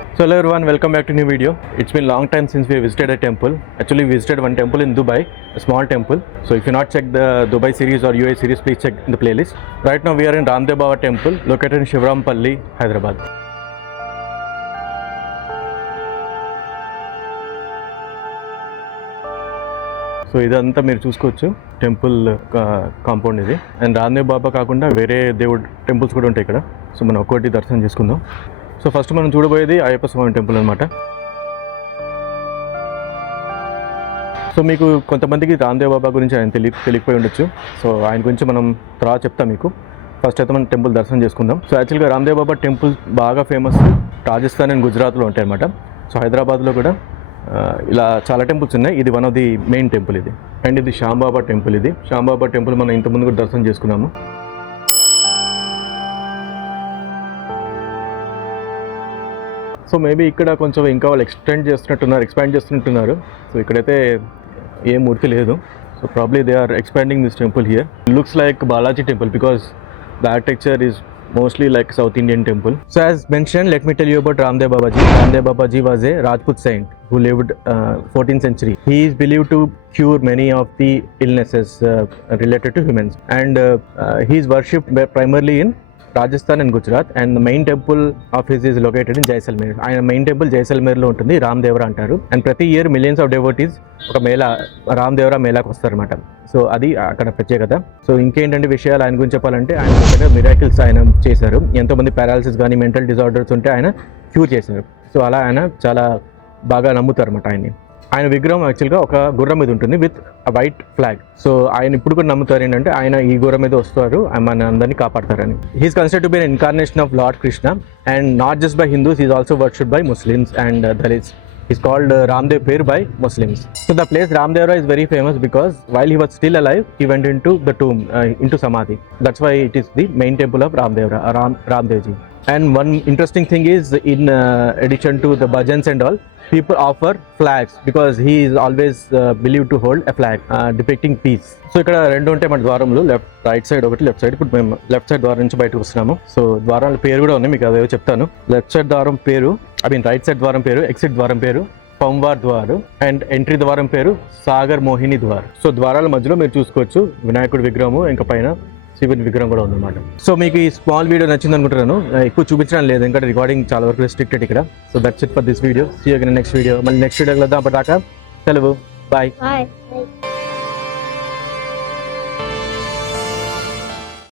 So hello everyone, welcome back to new video. It's been long time since we visited a temple. Actually we visited one temple in Dubai, a small temple. So if you not checked the Dubai series or UAE series, please check in the playlist. Right now we are in Ramdev Baba temple located in Shivrampalli, Hyderabad. So ఇదంతా మీరు చూసుకోవచ్చు temple compound ఇది. And Ramdev బాబా కాకుండా వేరే దేవుడు temples కూడా ఉంటాయి ఇక్కడ. సో మనం ఒక్కొక్కటి దర్శనం చేసుకుందాం. సో ఫస్ట్ మనం చూడబోయేది అయ్యప్ప స్వామి టెంపుల్ అనమాట. సో మీకు కొంతమందికి రామ్దేవ్ బాబా గురించి ఆయన తెలియకపోయి ఉండొచ్చు. సో ఆయన గురించి మనం తర్వాత చెప్తాం మీకు. ఫస్ట్ అయితే మనం టెంపుల్ దర్శనం చేసుకుందాం. సో యాక్చువల్గా రామ్దేవ్ బాబా టెంపుల్ బాగా ఫేమస్ రాజస్థాన్ అండ్ గుజరాత్లో ఉంటాయి అనమాట. సో హైదరాబాద్లో కూడా ఇలా చాలా టెంపుల్స్ ఉన్నాయి. ఇది one of the main temple ఇది. అండ్ ఇది శ్యాంబాబా టెంపుల్. ఇది శ్యాంబాబా టెంపుల్ మనం ఇంతకుముందు కూడా దర్శనం చేసుకున్నాము. సో మేబీ ఇక్కడ కొంచెం ఇంకా వాళ్ళు ఎక్స్పాండ్ చేస్తున్నట్టున్నారు. సో ఇక్కడైతే ఏ మూర్తి లేదు. So probably they are expanding this temple here. Looks like Balaji temple because the architecture is mostly like South Indian temple. So as mentioned, let me tell you about Ramdev Babaji. Ramdev Babaji was a Rajput saint who lived 14th century. He is believed to cure many of the illnesses related to humans, and he is worshipped primarily in Rajasthan and Gujarat, and the main temple of his is located in Jaisalmer. ఆయన main temple జైసల్మేర్లో ఉంటుంది. రామ్దేవరా అంటారు. And ప్రతి year millions of devotees ఒక మేళా రామ్దేవరా మేళాకి వస్తారనమాట. So అది అక్కడ ప్రత్యేకత. So ఇంకేంటంటే విషయాలు ఆయన గురించి చెప్పాలంటే ఆయన మిరాకిల్స్ ఆయన చేశారు. ఎంతోమంది పారాలిసిస్ కానీ మెంటల్ డిజార్డర్స్ ఉంటే ఆయన క్యూర్ చేశారు. సో అలా ఆయన చాలా బాగా నమ్ముతారు అనమాట ఆయన్ని. ఆయన విగ్రహం యాక్చువల్గా ఒక గుర్రం మీద ఉంటుంది విత్ వైట్ ఫ్లాగ్. సో ఆయన ఇప్పుడు కూడా నమ్ముతారు ఏంటంటే ఆయన ఈ గుర్రం మీద వస్తారు, మన అందరినీ కాపాడతారని. He's considered to be an incarnation of Lord Krishna and not just by Hindus, is also worshipped by Muslims and Dalits. He's called Ramdev Pir by Muslims. So the place Ramdevra is very famous because while he was still alive, he went into the tomb, into Samadhi. That's why it is the main temple of Ramdevra, Ramdevji. And one interesting thing is, in addition to the bhajans and all, people offer flags because he is always believed to hold a flag depicting peace. So ఇక్కడ రెండు ఉంటాయి మన ద్వారంలో, right side ఒకటి, left side. ఇప్పుడు మేము left side ద్వారం నుంచి బయటకు వస్తున్నాము. సో ద్వారాల పేరు కూడా ఉన్నాయి, మీకు అదేవో చెప్తాను. లెఫ్ట్ సైడ్ ద్వారం పేరు, రైట్ సైడ్ ద్వారం పేరు, ఎగ్జిట్ ద్వారం పేరు పంవార్ ద్వారు, అండ్ ఎంట్రీ ద్వారం పేరు సాగర్ మోహిని ద్వార్. సో ద్వారాల మధ్యలో మీరు చూసుకోవచ్చు వినాయకుడి విగ్రహము, ఇంకా పైన శివుని విగ్రహం కూడా ఉందన్నమాట. సో మీకు ఈ స్మాల్ వీడియో నచ్చింది అనుకుంటున్నాను. ఎక్కువ చూపించడం లేదు ఎందుకంటే రికార్డింగ్ చాలా వరకు రెస్ట్రిక్టెడ్ ఇక్కడ. So that's it for this video. See you again next video. మళ్ళీ నెక్స్ట్ వీడియో కలుద్దాం. అప్పటిదాకా సెలవు, బాయ్.